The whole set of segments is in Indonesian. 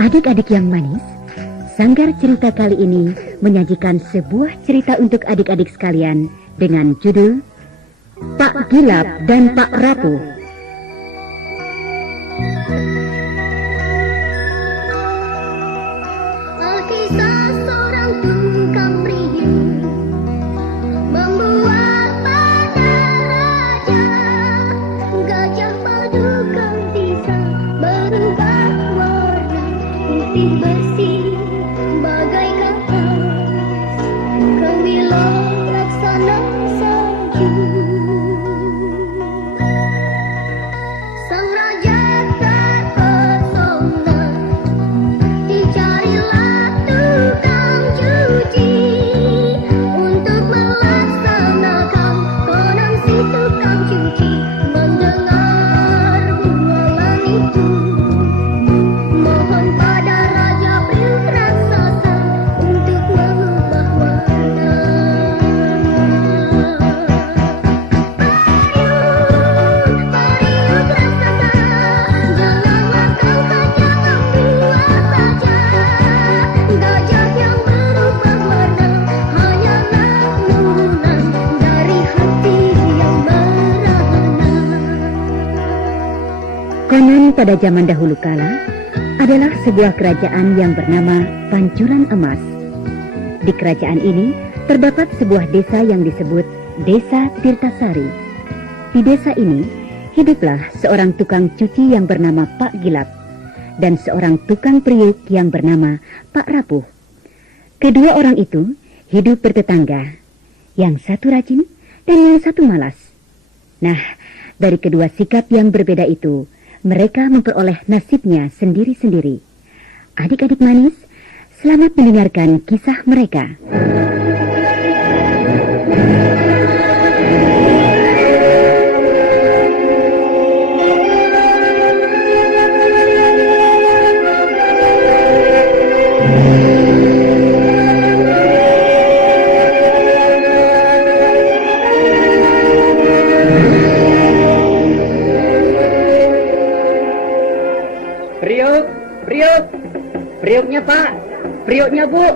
Adik-adik yang manis, Sanggar Cerita kali ini menyajikan sebuah cerita untuk adik-adik sekalian dengan judul Pak Gilap dan Pak Rapuh. Kisah seorang tukang priuk membuat pada raja gajah paduka bisa berubah warna putih bersih bagaikan emas kewilang laksana salju. Sang raja terpesona, dicarilah tukang cuci untuk melaksanakan konon si tukang cuci mendengar bualan itu. Mohon pada Raja Priuk raksasa untuk mengubah warna. Priuk raksasa, janganlah kau hanya membuat saja gajah yang berubah warna, hanyalah lunan dari hati yang merana. Konon pada zaman dahulu kala adalah sebuah kerajaan yang bernama Pancuran Emas. Di kerajaan ini terdapat sebuah desa yang disebut Desa Tirtasari. Di desa ini hiduplah seorang tukang cuci yang bernama Pak Gilap dan seorang tukang priuk yang bernama Pak Rapuh. Kedua orang itu hidup bertetangga, yang satu rajin dan yang satu malas. Nah, dari kedua sikap yang berbeda itu, mereka memperoleh nasibnya sendiri-sendiri. Adik-adik manis, selamat mendengarkan kisah mereka. Priuknya Pak, priuknya Bu,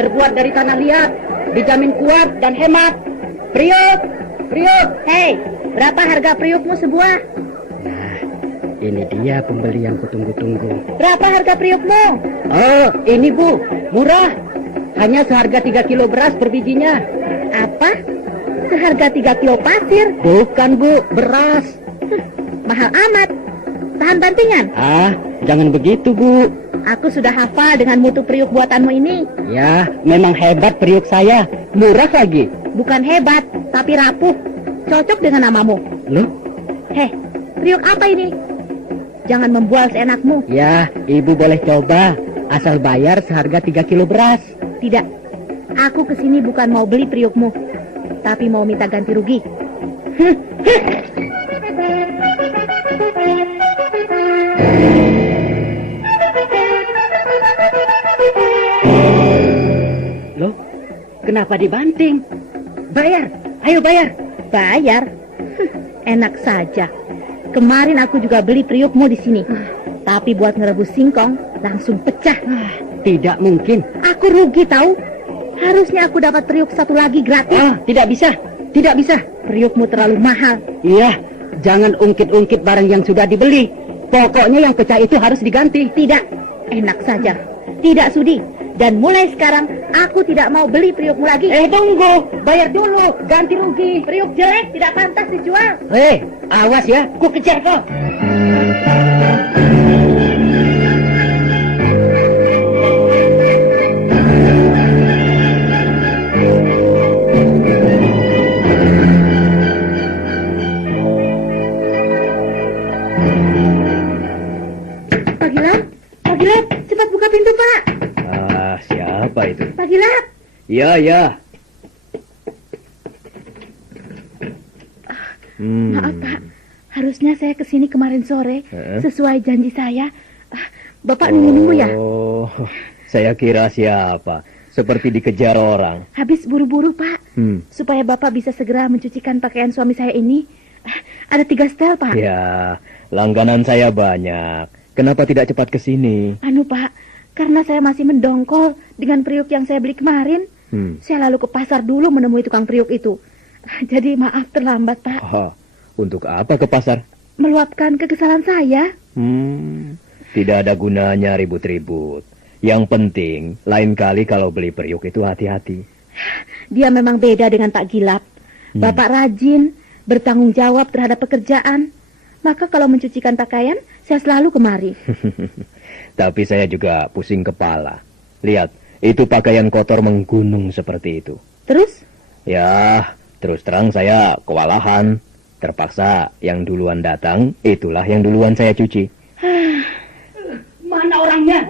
terbuat dari tanah liat, dijamin kuat dan hemat. Priuk, Hei, berapa harga priukmu sebuah? Nah, ini dia pembeli yang kutunggu-tunggu. Berapa harga priukmu? Oh, ini Bu, murah. Hanya seharga 3 kilo beras per bijinya. Apa? Seharga 3 kilo pasir? Bukan Bu, beras. Mahal amat. Tahan bantingan? Ah, jangan begitu Bu. Aku sudah hafal dengan mutu priuk buatanmu ini. Ya, memang hebat priuk saya. Murah lagi. Bukan hebat, tapi rapuh. Cocok dengan namamu. Loh? Heh, priuk apa ini? Jangan membual seenakmu. Ya, Ibu boleh coba. Asal bayar seharga 3 kilo beras. Tidak, aku kesini bukan mau beli priukmu, tapi mau minta ganti rugi. Loh, kenapa dibanting? Bayar, ayo bayar. Bayar? Enak saja. Kemarin aku juga beli priukmu di sini. Tapi buat ngerebus singkong, langsung pecah. Tidak mungkin. Aku rugi tahu. Harusnya aku dapat priuk satu lagi gratis. Tidak bisa, tidak bisa. Priukmu terlalu mahal. Iya, jangan ungkit-ungkit barang yang sudah dibeli. Pokoknya yang pecah itu harus diganti. Tidak, enak saja. Tidak sudi. Dan mulai sekarang, aku tidak mau beli priukmu lagi. Tunggu, bayar dulu, ganti rugi. Priuk jelek tidak pantas dijual. Awas ya, ku kejar kau. Pak Gilap, Pak Gilap, cepat buka pintu, Pak. Ah, siapa itu? Pak Gilap. Ya, ya. Maaf, Pak. Harusnya saya kesini kemarin sore, sesuai janji saya. Bapak nunggu-nunggu ya? Oh, saya kira siapa? Seperti dikejar orang. Habis buru-buru, Pak. Supaya Bapak bisa segera mencucikan pakaian suami saya ini. Ada 3 setel, Pak. Ya, langganan saya banyak. Kenapa tidak cepat ke sini? Pak, karena saya masih mendongkol dengan periuk yang saya beli kemarin. Saya lalu ke pasar dulu menemui tukang periuk itu. Jadi maaf terlambat, Pak. Untuk apa ke pasar? Meluapkan kekesalan saya. Tidak ada gunanya ribut-ribut. Yang penting, lain kali kalau beli periuk itu hati-hati. Dia memang beda dengan Pak Gilap. Bapak rajin, bertanggung jawab terhadap pekerjaan. Maka kalau mencucikan pakaian, saya selalu kemari. Tapi saya juga pusing kepala. Lihat, itu pakaian kotor menggunung seperti itu. Terus? Ya, terus terang saya kewalahan. Terpaksa yang duluan datang, itulah yang duluan saya cuci. Mana orangnya?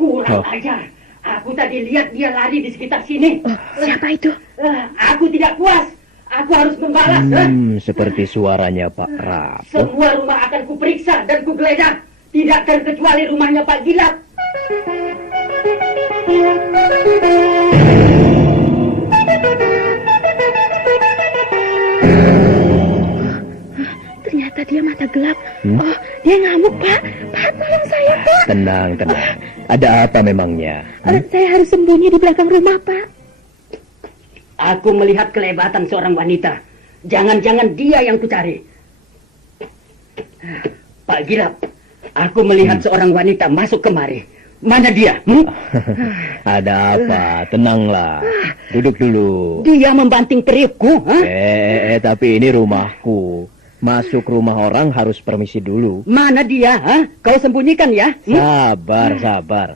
Kurang ajar. Aku tadi lihat dia lari di sekitar sini. Siapa itu? Aku tidak puas. Aku harus membalas. Seperti suaranya Pak Rapo. Semua rumah akan kuperiksa dan kugeledah. Tidak terkecuali rumahnya Pak Gilap. Ternyata dia mata gelap. Oh, dia ngamuk, Pak. Pak, tolong saya, Pak. Tenang, tenang. Ada apa memangnya? Saya harus sembunyi di belakang rumah, Pak. Aku melihat kelebatan seorang wanita. Jangan-jangan dia yang kucari. Pak Gilap, aku melihat seorang wanita masuk kemari. Mana dia? Ada apa? Tenanglah. Duduk dulu. Dia membanting periukku. Tapi ini rumahku. Masuk rumah orang harus permisi dulu. Mana dia? Kau sembunyikan ya? Sabar, sabar.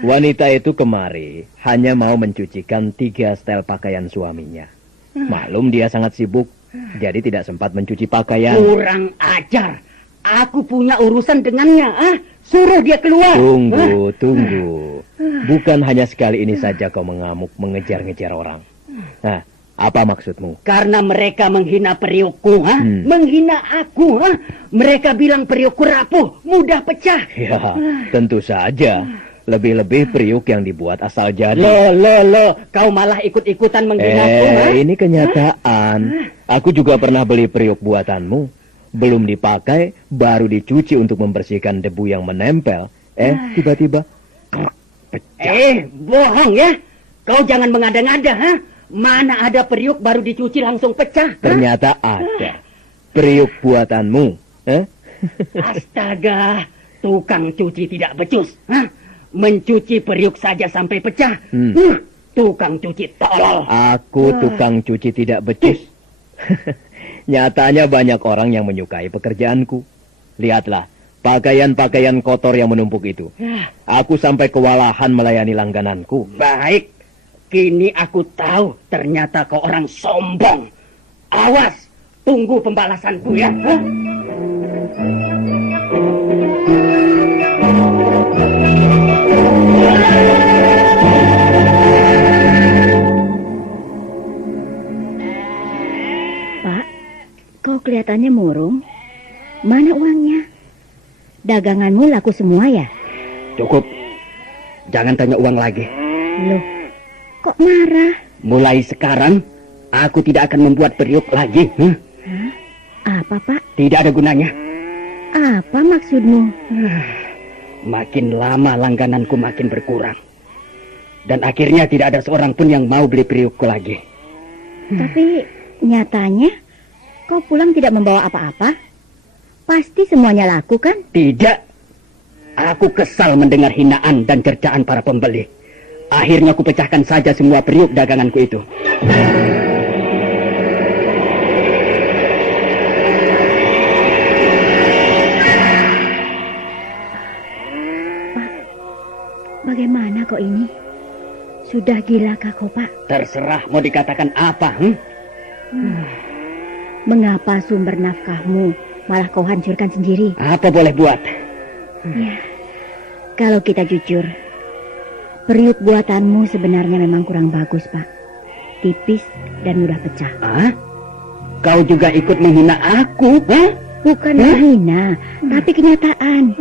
Wanita itu kemari hanya mau mencucikan 3 setel pakaian suaminya. Maklum dia sangat sibuk, jadi tidak sempat mencuci pakaian. Kurang ajar. Aku punya urusan dengannya. Suruh dia keluar. Tunggu. Bukan hanya sekali ini saja kau mengamuk mengejar-ngejar orang. Nah, apa maksudmu? Karena mereka menghina periukku, menghina aku, Mereka bilang periukku rapuh, mudah pecah. Ya, tentu saja. Lebih-lebih periuk yang dibuat asal jadi. Loh, kau malah ikut-ikutan menghinaku, Ini kenyataan. Aku juga pernah beli periuk buatanmu. Belum dipakai, baru dicuci untuk membersihkan debu yang menempel. Tiba-tiba pecah. Bohong ya. Kau jangan mengada-ngada, Mana ada periuk baru dicuci langsung pecah. Ternyata ada. Periuk buatanmu. Astaga, tukang cuci tidak becus. Mencuci periuk saja sampai pecah. Tukang cuci tolol. Aku tukang cuci tidak becus. Nyatanya banyak orang yang menyukai pekerjaanku. Lihatlah, pakaian-pakaian kotor yang menumpuk itu. Aku sampai kewalahan melayani langgananku. Baik, kini aku tahu ternyata kau orang sombong. Awas, tunggu pembalasanku ya. Pak, kau kelihatannya murung. Mana uangnya? Daganganmu laku semua ya? Cukup, jangan tanya uang lagi. Loh, kok marah? Mulai sekarang, aku tidak akan membuat periuk lagi. Apa, Pak? Tidak ada gunanya. Apa maksudmu? Makin lama langgananku makin berkurang. Dan akhirnya tidak ada seorang pun yang mau beli periukku lagi. Tapi nyatanya kau pulang tidak membawa apa-apa. Pasti semuanya laku kan? Tidak. Aku kesal mendengar hinaan dan cercaan para pembeli. Akhirnya aku pecahkan saja semua periuk daganganku itu. Bagaimana kau ini? Sudah gilakah kau, Pak? Terserah mau dikatakan apa, Mengapa sumber nafkahmu malah kau hancurkan sendiri. Apa boleh buat? Ya, kalau kita jujur, periuk buatanmu sebenarnya memang kurang bagus, Pak. Tipis dan mudah pecah. Hah? Kau juga ikut menghina aku? Hah? Bukan menghina, tapi kenyataan.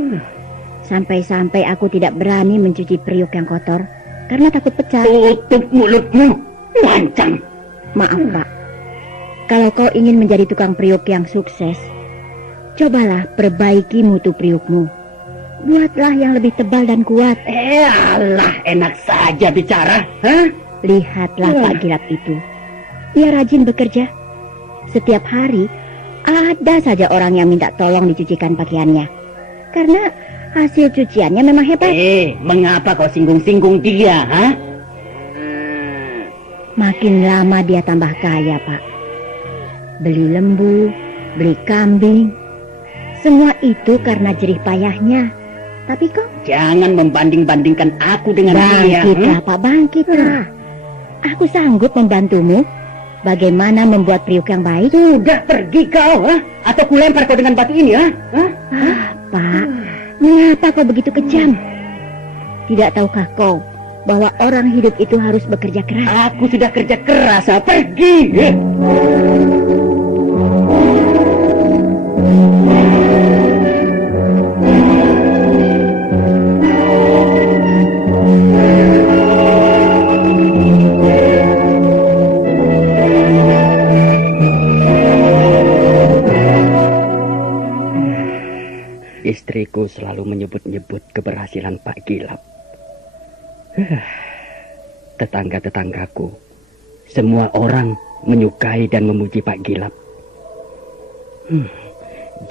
Sampai-sampai aku tidak berani mencuci periuk yang kotor karena takut pecah. Tutup mulutmu, lancang. Maaf, Pak. Kalau kau ingin menjadi tukang periuk yang sukses, cobalah perbaiki mutu periukmu. Buatlah yang lebih tebal dan kuat. Alah, enak saja bicara. Hah? Lihatlah Pak Gilap itu. Dia rajin bekerja. Setiap hari ada saja orang yang minta tolong dicucikan pakaiannya. Karena hasil cuciannya memang hebat. Mengapa kau singgung-singgung dia, ha? Makin lama dia tambah kaya, Pak. Beli lembu, beli kambing. Semua itu karena jerih payahnya. Tapi kok Jangan membanding-bandingkan aku dengan dia. bangkitlah, Pak, bangkitlah. Aku sanggup membantumu. Bagaimana membuat periuk yang baik? Sudah pergi kau, ha? Atau kulempar kau dengan batu ini, ha? Pak, mengapa kau begitu kejam? Tidak tahukah kau bahwa orang hidup itu harus bekerja keras? Aku sudah kerja keras, ha? Pergi. Istriku selalu menyebut-nyebut keberhasilan Pak Gilap. Tetangga-tetanggaku, semua orang menyukai dan memuji Pak Gilap.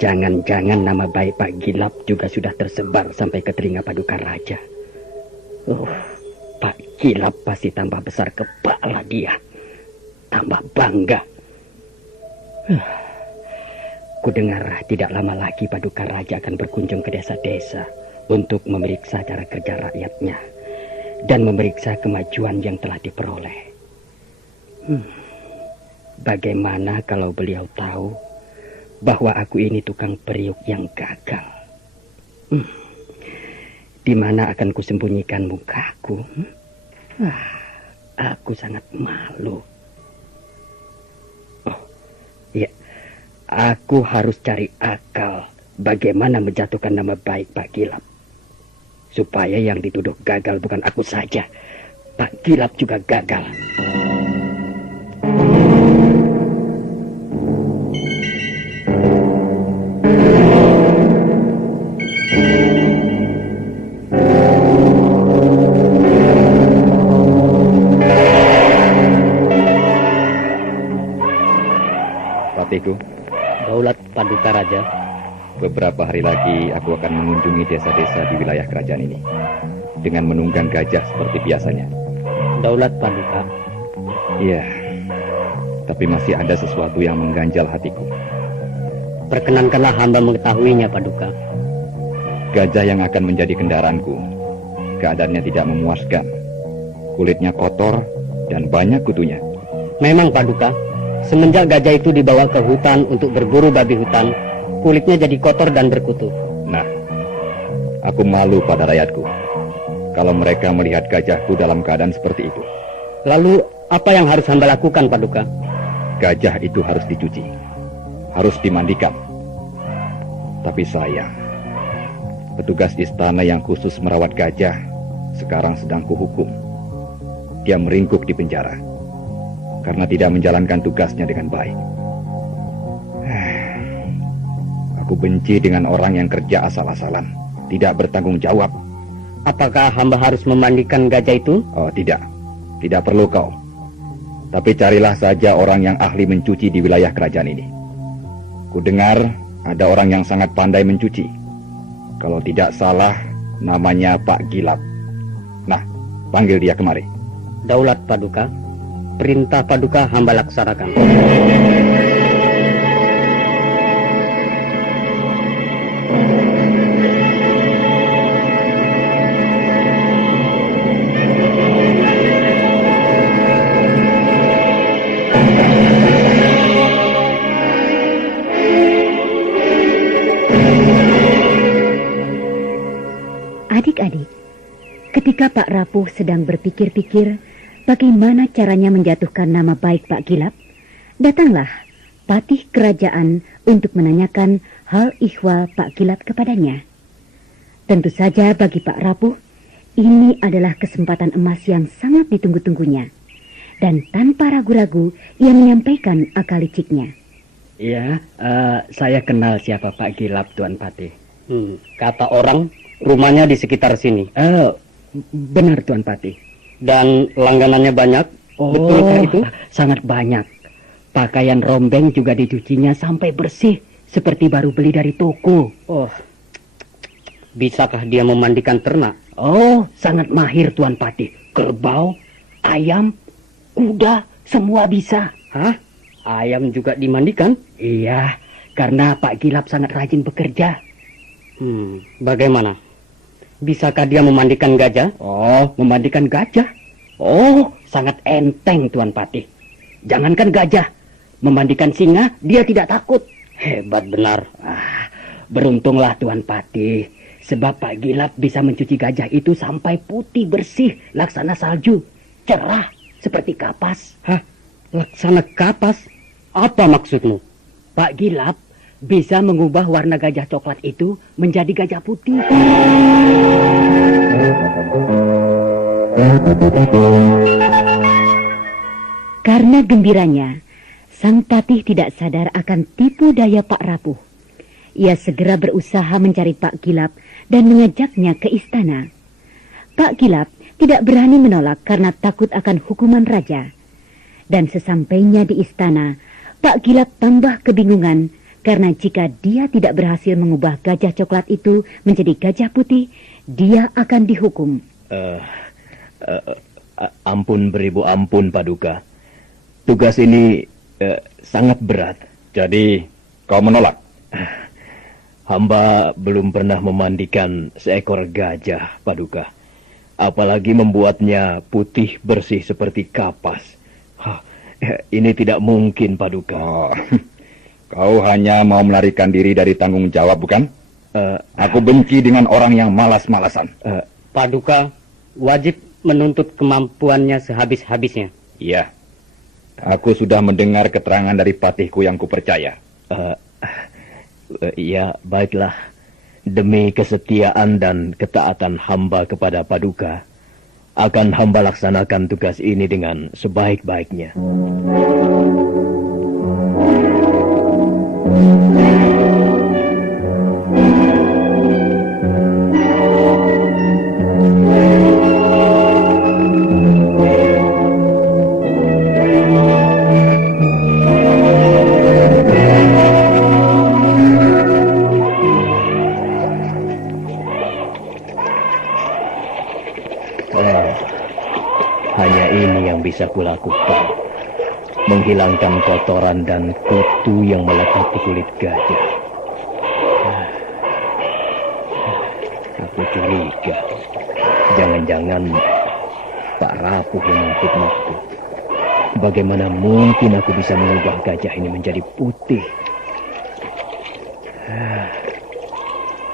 Jangan-jangan nama baik Pak Gilap juga sudah tersebar sampai ke telinga Paduka Raja. Pak Gilap pasti tambah besar kepala dia. Tambah bangga. Kudengar tidak lama lagi Paduka Raja akan berkunjung ke desa-desa untuk memeriksa cara kerja rakyatnya dan memeriksa kemajuan yang telah diperoleh. Bagaimana kalau beliau tahu bahwa aku ini tukang periuk yang gagal? Di mana akan kusembunyikan mukaku? Aku sangat malu. Aku harus cari akal bagaimana menjatuhkan nama baik Pak Gilap. Supaya yang dituduh gagal bukan aku saja. Pak Gilap juga gagal. Patiku, Daulat Paduka Raja. beberapa hari lagi aku akan mengunjungi desa-desa di wilayah kerajaan ini dengan menunggang gajah seperti biasanya. Daulat Paduka. Iya, tapi masih ada sesuatu yang mengganjal hatiku. Perkenankanlah hamba mengetahuinya, Paduka. Gajah yang akan menjadi kendaraanku, keadaannya tidak memuaskan. Kulitnya kotor dan banyak kutunya. Memang, Paduka. Semenjak gajah itu dibawa ke hutan untuk berburu babi hutan, kulitnya jadi kotor dan berkutu. Nah, aku malu pada rakyatku kalau mereka melihat gajahku dalam keadaan seperti itu. Lalu, apa yang harus hamba lakukan, Paduka? Gajah itu harus dicuci, harus dimandikan. Tapi sayang, petugas istana yang khusus merawat gajah sekarang sedang kuhukum. Dia meringkuk di penjara karena tidak menjalankan tugasnya dengan baik. Aku benci dengan orang yang kerja asal-asalan, tidak bertanggung jawab. Apakah hamba harus memandikan gajah itu? Oh, tidak. Tidak perlu kau. Tapi carilah saja orang yang ahli mencuci di wilayah kerajaan ini. Kudengar ada orang yang sangat pandai mencuci. Kalau tidak salah, namanya Pak Gilap. Nah, panggil dia kemari. Daulat Paduka. Perintah Paduka hamba laksanakan. Adik-adik, ketika Pak Rapuh sedang berpikir-pikir bagaimana caranya menjatuhkan nama baik Pak Gilap, datanglah patih kerajaan untuk menanyakan hal ihwal Pak Gilap kepadanya. Tentu saja bagi Pak Rapuh, ini adalah kesempatan emas yang sangat ditunggu-tunggunya. Dan tanpa ragu-ragu, ia menyampaikan akal liciknya. Ya, saya kenal siapa Pak Gilap, Tuan Patih. Kata orang, rumahnya di sekitar sini. Benar, Tuan Patih. Dan langganannya banyak. Betulkah itu? Sangat banyak. Pakaian rombeng juga dicucinya sampai bersih, seperti baru beli dari toko. Bisakah dia memandikan ternak? Oh, sangat mahir, Tuan Patih. Kerbau, ayam, kuda, semua bisa. Hah? Ayam juga dimandikan? Iya, karena Pak Gilap sangat rajin bekerja. Bagaimana? Bisakah dia memandikan gajah? Oh, memandikan gajah? Oh, sangat enteng, Tuan Patih. Jangankan gajah, memandikan singa dia tidak takut. Hebat benar. Beruntunglah Tuan Patih, sebab Pak Gilap bisa mencuci gajah itu sampai putih bersih, laksana salju, cerah seperti kapas. Hah? Laksana kapas? Apa maksudmu? Pak Gilap bisa mengubah warna gajah coklat itu menjadi gajah putih. Karena gembiranya, sang patih tidak sadar akan tipu daya Pak Rapuh. Ia segera berusaha mencari Pak Gilap dan mengajaknya ke istana. Pak Gilap tidak berani menolak karena takut akan hukuman raja. Dan sesampainya di istana, Pak Gilap tambah kebingungan karena jika dia tidak berhasil mengubah gajah coklat itu menjadi gajah putih, dia akan dihukum. Ampun beribu ampun, Paduka. Tugas ini sangat berat. Jadi, kau menolak? Hamba belum pernah memandikan seekor gajah, Paduka. Apalagi membuatnya putih bersih seperti kapas. Ini tidak mungkin, Paduka. Oh, kau hanya mau melarikan diri dari tanggung jawab, bukan? Aku benci dengan orang yang malas-malasan. Paduka wajib menuntut kemampuannya sehabis-habisnya. Iya. Aku sudah mendengar keterangan dari patihku yang kupercaya. Ya, baiklah. Demi kesetiaan dan ketaatan hamba kepada Paduka, akan hamba laksanakan tugas ini dengan sebaik-baiknya. Hanya ini yang bisa kulakukan. Menghilangkan kotoran dan kutu yang melekat di kulit gajah. Aku curiga. Jangan-jangan Pak Rapuh yang maksud-maksud. Bagaimana mungkin aku bisa mengubah gajah ini menjadi putih?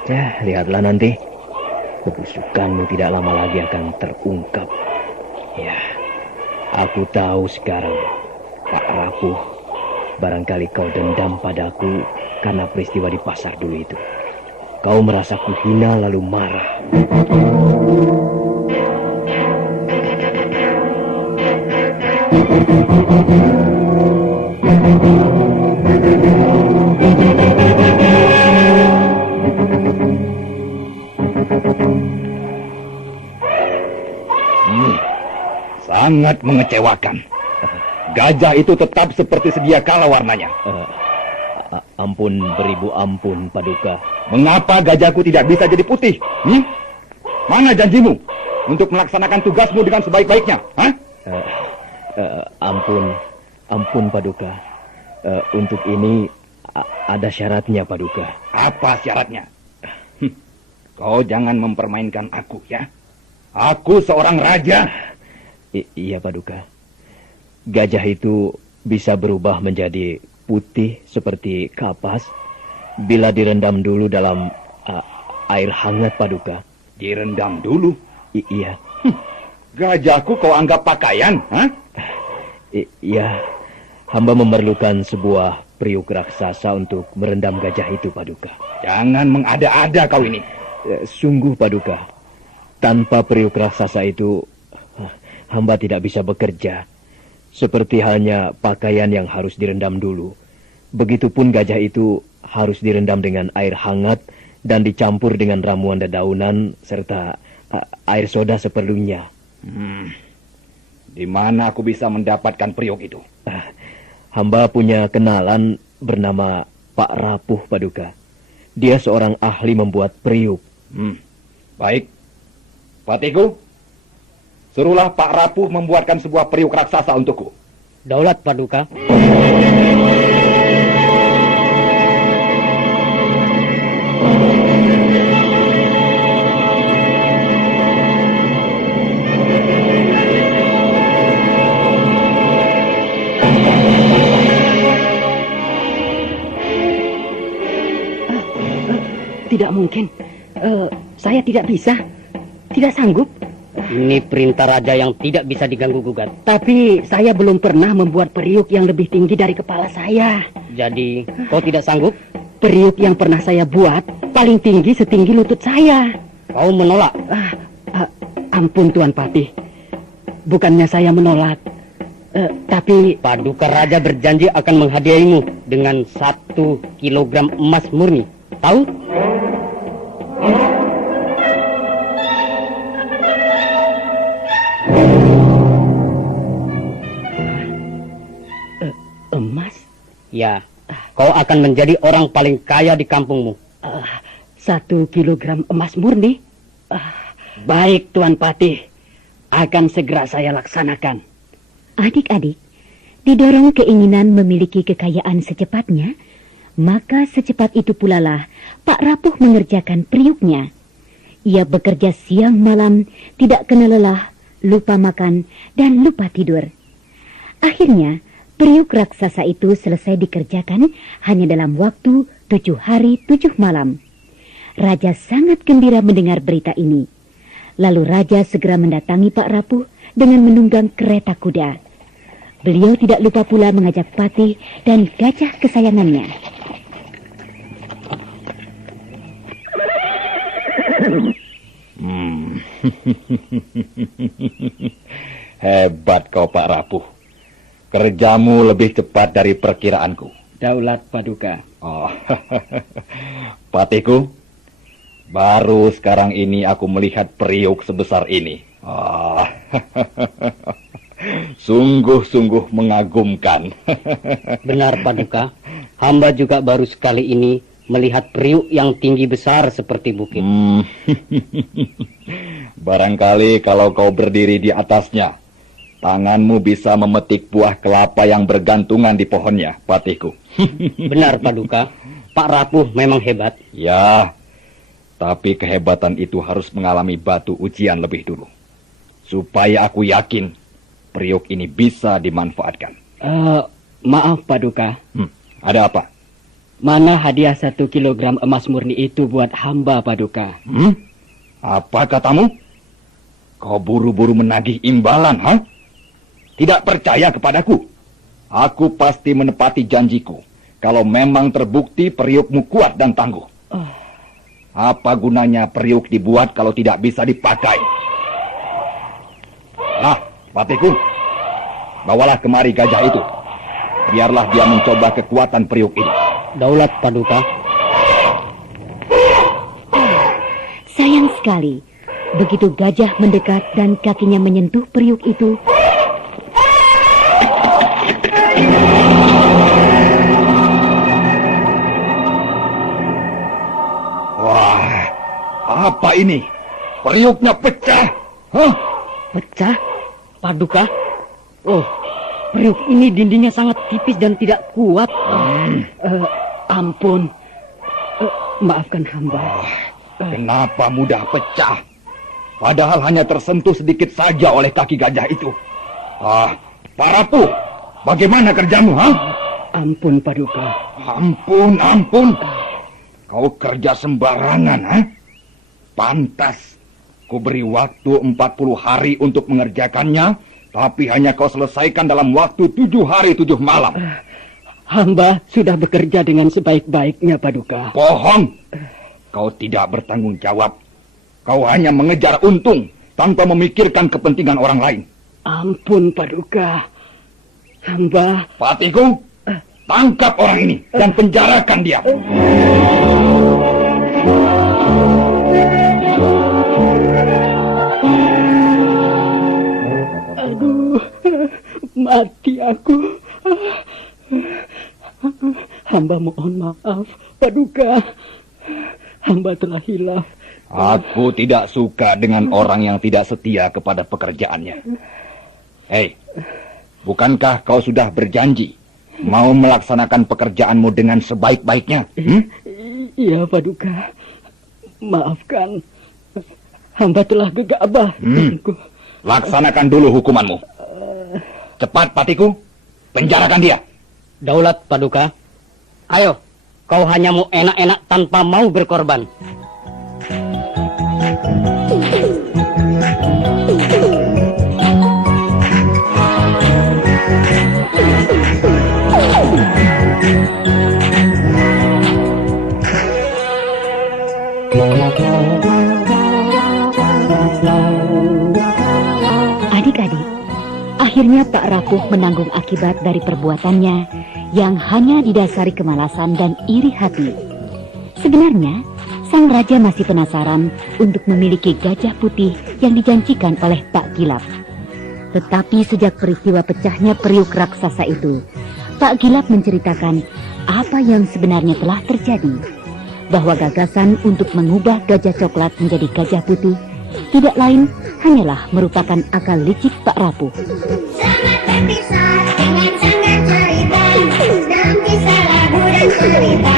Ya, lihatlah nanti. Kebusukanmu tidak lama lagi akan terungkap. Ya, aku tahu sekarang, Pak Rapuh. Barangkali kau dendam padaku karena peristiwa di pasar dulu itu. Kau merasa kuhina lalu marah. Sangat mengecewakan. Gajah itu tetap seperti sedia kala warnanya. Ampun beribu ampun, Paduka. Mengapa gajahku tidak bisa jadi putih? Mana janjimu untuk melaksanakan tugasmu dengan sebaik-baiknya? Ampun, Paduka. Untuk ini ada syaratnya, Paduka. Apa syaratnya? Kau jangan mempermainkan aku, ya. Aku seorang raja. Iya, Paduka. Gajah itu bisa berubah menjadi putih seperti kapas bila direndam dulu dalam air hangat, Paduka. Direndam dulu? Iya. Gajahku kau anggap pakaian, ha? Iya. Hamba memerlukan sebuah periuk raksasa untuk merendam gajah itu, Paduka. Jangan mengada-ada kau ini. Sungguh, Paduka. Tanpa periuk raksasa itu, hamba tidak bisa bekerja. Seperti halnya pakaian yang harus direndam dulu. Begitupun gajah itu harus direndam dengan air hangat dan dicampur dengan ramuan dedaunan serta air soda seperlunya. Di mana aku bisa mendapatkan periuk itu? Hamba punya kenalan bernama Pak Rapuh, Paduka. Dia seorang ahli membuat periuk. Baik. Patiku, suruhlah Pak Rapuh membuatkan sebuah periuk raksasa untukku. Daulat Paduka. Tidak mungkin. Saya tidak bisa. Tidak sanggup. Ini perintah raja yang tidak bisa diganggu-gugat. Tapi saya belum pernah membuat periuk yang lebih tinggi dari kepala saya. Jadi, kau tidak sanggup? Periuk yang pernah saya buat paling tinggi setinggi lutut saya. Kau menolak? Ampun Tuan Patih. Bukannya saya menolak. Tapi Paduka Raja berjanji akan menghadiahimu dengan 1 kilogram emas murni. Tahu? emas? Ya, kau akan menjadi orang paling kaya di kampungmu. 1 kilogram emas murni? Baik Tuan Patih. Akan segera saya laksanakan. Adik-adik, didorong keinginan memiliki kekayaan secepatnya, maka secepat itu pula lah Pak Rapuh mengerjakan periuknya. Ia bekerja siang malam, tidak kena lelah, lupa makan, dan lupa tidur. Akhirnya, periuk raksasa itu selesai dikerjakan hanya dalam waktu 7 hari 7 malam. Raja sangat gembira mendengar berita ini. Lalu Raja segera mendatangi Pak Rapuh dengan menunggang kereta kuda. Beliau tidak lupa pula mengajak Patih dan gajah kesayangannya. Hebat kau Pak Rapuh. Kerjamu lebih cepat dari perkiraanku. Daulat Paduka. Oh, Patiku, baru sekarang ini aku melihat periuk sebesar ini. Sungguh-sungguh mengagumkan. Benar Paduka. Hamba juga baru sekali ini melihat periuk yang tinggi besar seperti bukit. Barangkali kalau kau berdiri di atasnya, tanganmu bisa memetik buah kelapa yang bergantungan di pohonnya, Patihku. Benar Paduka. Pak Rapuh memang hebat. Ya, tapi kehebatan itu harus mengalami batu ujian lebih dulu. Supaya aku yakin periuk ini bisa dimanfaatkan. Maaf Paduka. Ada apa? Mana hadiah 1 kilogram emas murni itu buat hamba Paduka? Apa katamu? Kau buru-buru menagih imbalan, ha? Tidak percaya kepadaku? Aku pasti menepati janjiku. Kalau memang terbukti periukmu kuat dan tangguh. Apa gunanya periuk dibuat kalau tidak bisa dipakai? Nah, Patihku, bawalah kemari gajah itu. Biarlah dia mencoba kekuatan periuk ini. Daulat Paduka. Sayang sekali, begitu gajah mendekat dan kakinya menyentuh periuk itu, wah, apa ini? Periuknya pecah. Hah? Pecah? Paduka? Oh, periuk ini dindingnya sangat tipis dan tidak kuat. Ampun. Maafkan hamba. Kenapa mudah pecah? Padahal hanya tersentuh sedikit saja oleh kaki gajah itu. Pak Rapuh, bagaimana kerjamu, ha? Ampun, Paduka. Ampun. Kau kerja sembarangan, ha? Pantas. Ku beri waktu 40 hari untuk mengerjakannya, tapi hanya kau selesaikan dalam waktu 7 hari 7 malam. Hamba sudah bekerja dengan sebaik-baiknya, Paduka. Bohong. Kau tidak bertanggung jawab. Kau hanya mengejar untung tanpa memikirkan kepentingan orang lain. Ampun, Paduka. Hamba... Patiku, tangkap orang ini dan penjarakan dia. Aduh, mati aku. Hamba mohon maaf, Paduka. Hamba telah hilaf. Aku tidak suka dengan orang yang tidak setia kepada pekerjaannya. Hei, bukankah kau sudah berjanji mau melaksanakan pekerjaanmu dengan sebaik-baiknya? Iya, Paduka. Maafkan. Hamba telah gegabah. Laksanakan dulu hukumanmu. Cepat, Patiku. Penjarakan dia. Daulat, Paduka. Ayo, kau hanya mau enak-enak tanpa mau berkorban. Adik-adik, akhirnya Pak Rapuh menanggung akibat dari perbuatannya yang hanya didasari kemalasan dan iri hati. Sebenarnya, sang raja masih penasaran untuk memiliki gajah putih yang dijanjikan oleh Pak Gilap. Tetapi sejak peristiwa pecahnya periuk raksasa itu, Pak Gilap menceritakan apa yang sebenarnya telah terjadi. Bahwa gagasan untuk mengubah gajah coklat menjadi gajah putih tidak lain hanyalah merupakan akal licik Pak Rapuh. Selamat berpisah dengan sang cerita dalam kisah lagu dan cerita.